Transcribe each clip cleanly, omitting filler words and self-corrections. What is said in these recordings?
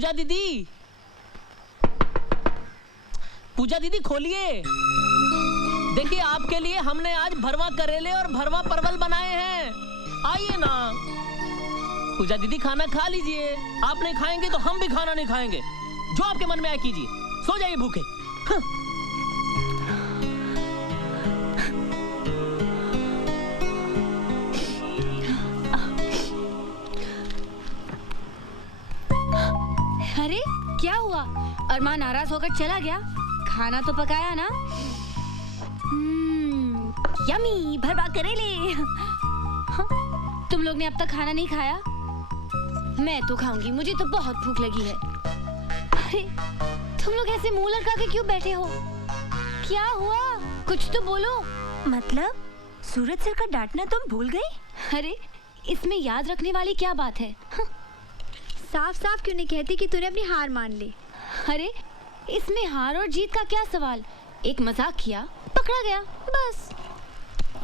पूजा दीदी, पूजा दीदी खोलिए। देखिए आपके लिए हमने आज भरवा करेले और भरवा परवल बनाए हैं, आइए ना। पूजा दीदी खाना खा लीजिए, आप नहीं खाएंगे तो हम भी खाना नहीं खाएंगे। जो आपके मन में आए कीजिए, सो जाइए भूखे। अरे क्या हुआ? अरमान नाराज होकर चला गया? खाना तो पकाया ना? यमी भरवा करेले। तुम लोग ने अब तक खाना नहीं खाया? मैं तो खाऊंगी, मुझे तो बहुत भूख लगी है। अरे तुम लोग ऐसे मुंह लटका के क्यों बैठे हो? क्या हुआ? कुछ तो बोलो। मतलब सूरज सर का डांटना तुम भूल गई? अरे इसमें याद रखने वाली क्या बात है? साफ साफ क्यों नहीं कहती कि तूने अपनी हार मान ली? अरे इसमें हार और जीत का क्या सवाल? एक मजाक किया, पकड़ा गया, बस।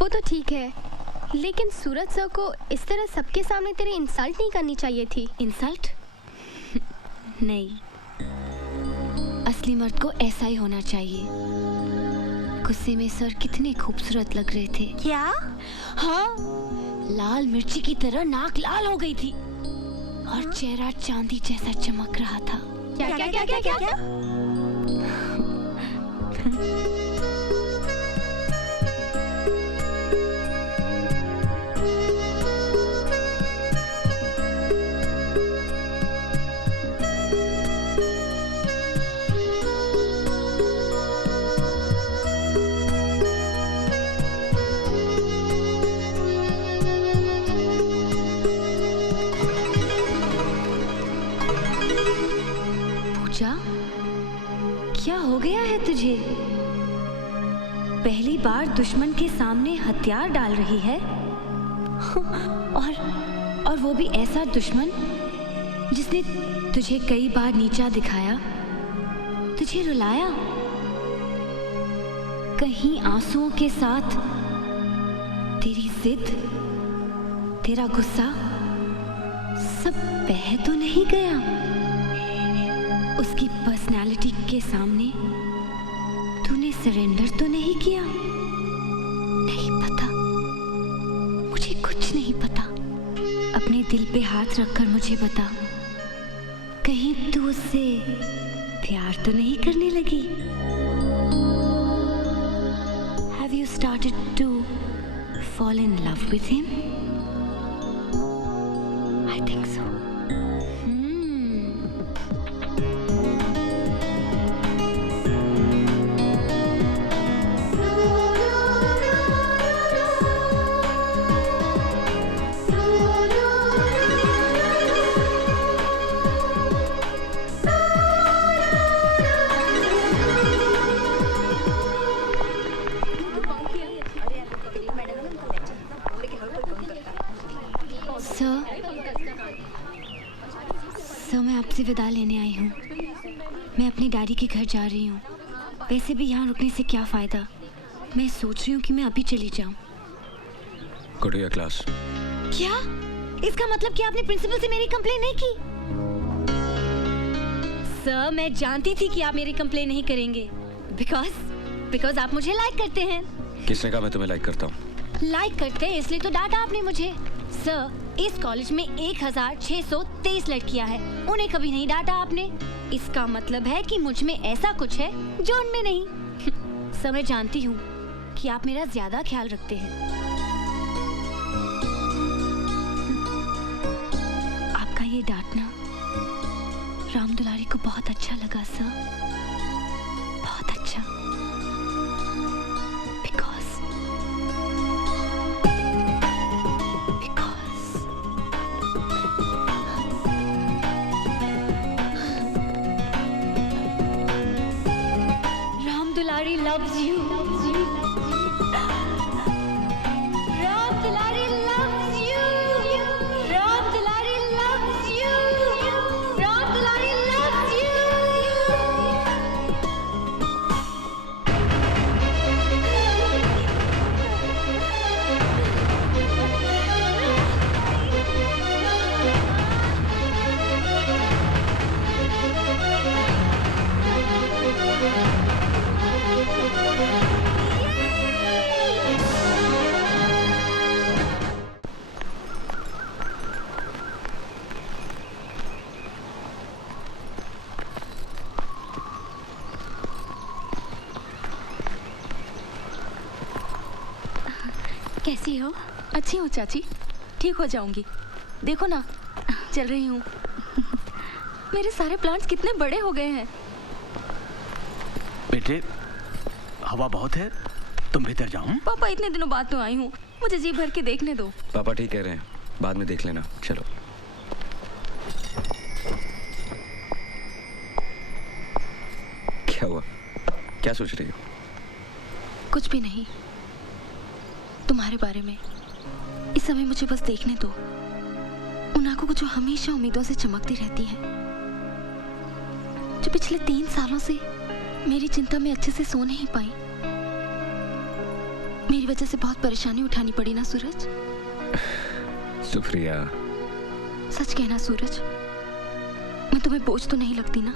वो तो ठीक है, लेकिन सूरज सर को इस तरह सबके सामने तेरी इंसल्ट नहीं करनी चाहिए थी। इंसल्ट? नहीं, असली मर्द को ऐसा ही होना चाहिए। गुस्से में सर कितने खूबसूरत लग रहे थे। क्या? हाँ, लाल मिर्ची की तरह नाक लाल हो गई थी और चेहरा चांदी जैसा चमक रहा था। क्या क्या क्या क्या क्या, क्या? क्या हो गया है तुझे? पहली बार दुश्मन के सामने हथियार डाल रही है और वो भी ऐसा दुश्मन जिसने तुझे कई बार नीचा दिखाया, तुझे रुलाया, कहीं आंसुओं के साथ तेरी जिद, तेरा गुस्सा सब बह तो नहीं गया? उसकी पर्सनालिटी के सामने तूने सरेंडर तो नहीं किया? नहीं पता, मुझे कुछ नहीं पता। अपने दिल पे हाथ रखकर मुझे बता, कहीं तू उससे प्यार तो नहीं करने लगी? Have you started to fall in love with him? I think so. Sir, मैं आपसे विदा लेने आई हूँ। मैं अपनी डैडी के घर जा रही हूँ। वैसे भी यहाँ रुकने से क्या फ़ायदा? मैं सोच रही हूँ कि मैं अभी चली जाऊँ। Go to your class. क्या? इसका मतलब कि आपने प्रिंसिपल से मेरी कंप्लेन नहीं की? सर, मैं जानती थी कि आप मेरी कंप्लेन नहीं करेंगे। बिकॉज आप मुझे लाइक करते हैं। किसने कहा मैं तुम्हें लाइक करता हूँ? लाइक करते हैं इसलिए तो डांटा आपने मुझे। सर, इस कॉलेज में 1623 लड़कियां हैं, उन्हें कभी नहीं डांटा आपने। इसका मतलब है कि मुझ में ऐसा कुछ है जो उनमें नहीं। सर, मैं जानती हूँ कि आप मेरा ज्यादा ख्याल रखते हैं। आपका ये डांटना राम दुलारी को बहुत अच्छा लगा सर, बहुत अच्छा। Dulari loves you. Ram Dulari loves you. Ram Dulari loves you. Ram Dulari loves you. कैसी हो? अच्छी हूँ चाची, ठीक हो जाऊंगी। देखो ना, चल रही हूँ। मेरे सारे प्लांट्स कितने बड़े हो गए हैं। बेटे, हवा बहुत है, तुम भीतर जाओ। पापा इतने दिनों बाद तो आई हूँ, मुझे जी भर के देखने दो। पापा ठीक कह रहे हैं, बाद में देख लेना। चलो। क्या हुआ? क्या सोच रही हो? कुछ भी नहीं, तुम्हारे बारे में। इस समय मुझे बस देखने दो उन आंखों को जो हमेशा उम्मीदों से चमकती रहती हैं, जो पिछले 3 सालों से मेरी चिंता में अच्छे से सो नहीं पाई। मेरी वजह से बहुत परेशानी उठानी पड़ी ना सूरज? सुप्रिया, सच कहना सूरज, मैं तुम्हें बोझ तो नहीं लगती ना?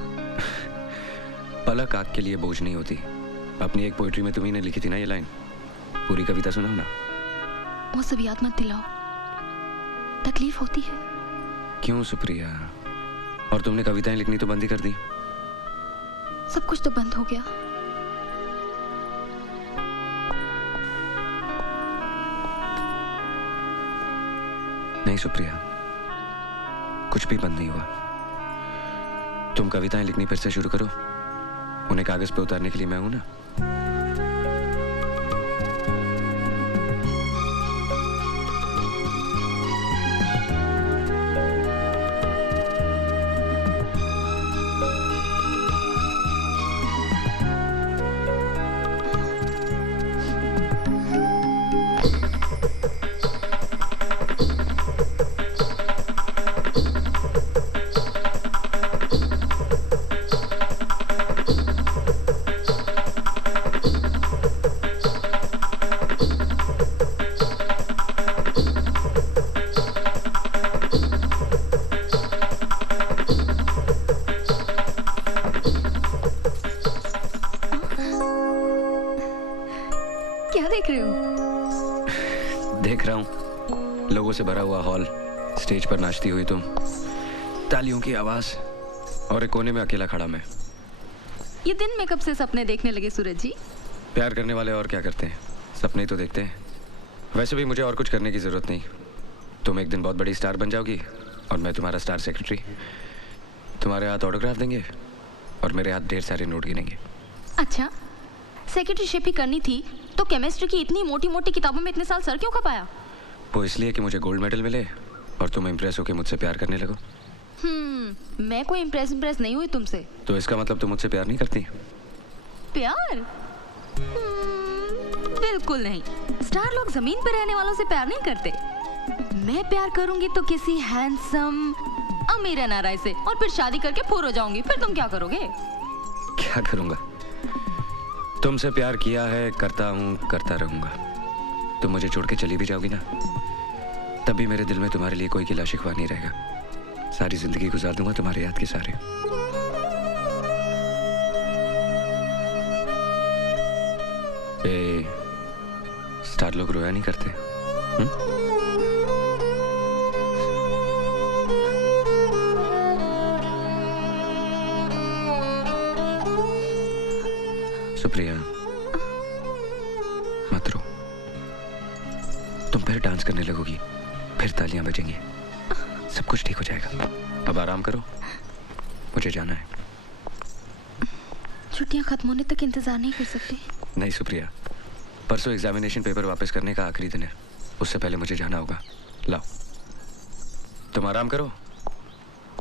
पलक आग के लिए बोझ नहीं होती। अपनी एक पोइट्री में तुम्ही ने लिखी थी ना ये लाइन, पूरी कविता सुनाओ ना। वो सब याद मत दिलाओ, तकलीफ होती है। क्यों सुप्रिया? और तुमने कविताएं लिखनी तो बंद ही कर दी। सब कुछ तो बंद हो गया। नहीं सुप्रिया, कुछ भी बंद नहीं हुआ। तुम कविताएं लिखनी फिर से शुरू करो, उन्हें कागज पे उतारने के लिए मैं हूं ना। क्या देख रहे हो? देख रहा हूं लोगों से भरा हुआ हॉल, स्टेज पर नाचती हुई तुम, तालियों की आवाज, और एक कोने में अकेला खड़ा मैं। ये दिन में कब से सपने देखने लगे सूरज जी? प्यार करने वाले और क्या करते हैं, सपने ही तो देखते हैं। वैसे भी मुझे और कुछ करने की जरूरत नहीं। तुम एक दिन बहुत बड़ी स्टार बन जाओगी और मैं तुम्हारा स्टार सेक्रेटरी। तुम्हारे हाथ ऑटोग्राफ देंगे और मेरे हाथ ढेर सारे नोट गिनेंगे। अच्छा, सेक्रेटरीशिप ही करनी थी तो केमिस्ट्री की इतनी मोटी मोटी किताबों में इतने साल सर क्यों खपाया? वो इसलिए कि मुझे गोल्ड मेडल मिले और तुम इम्प्रेस होकर मुझसे प्यार करने लगो। मैं कोई इम्प्रेस नहीं हुई तुमसे। तो इसका मतलब तुम मुझसे प्यार नहीं करती? प्यार? बिल्कुल नहीं। स्टार लोग जमीन पर रहने वालों से प्यार नहीं करते। मैं प्यार करूंगी तो किसी हैंडसम अमीर एनआरआई से, और फिर शादी करके पूर हो जाऊंगी। फिर तुम क्या करोगे? क्या करूंगा? तुमसे प्यार किया है, करता हूँ, करता रहूंगा। तुम मुझे छोड़ के चली भी जाओगी ना, तब भी मेरे दिल में तुम्हारे लिए कोई गिला शिकवा नहीं रहेगा। सारी जिंदगी गुजार दूंगा तुम्हारे याद के सारे। स्टार लोग रोया नहीं करते। सुप्रिया, मत रो। तुम फिर डांस करने लगोगी, फिर तालियां बजेंगी, सब कुछ ठीक हो जाएगा। अब आराम करो, मुझे जाना है। छुट्टियां खत्म होने तक इंतजार नहीं कर सकते? नहीं सुप्रिया, परसों एग्जामिनेशन पेपर वापस करने का आखिरी दिन है, उससे पहले मुझे जाना होगा। लाओ, तुम आराम करो,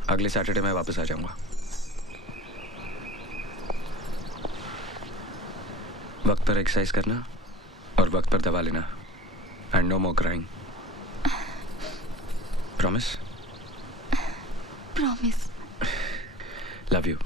अगले सैटरडे मैं वापस आ जाऊंगा। वक्त पर एक्सरसाइज करना और वक्त पर दवा लेना, and no more crying. Promise? Promise. Love you.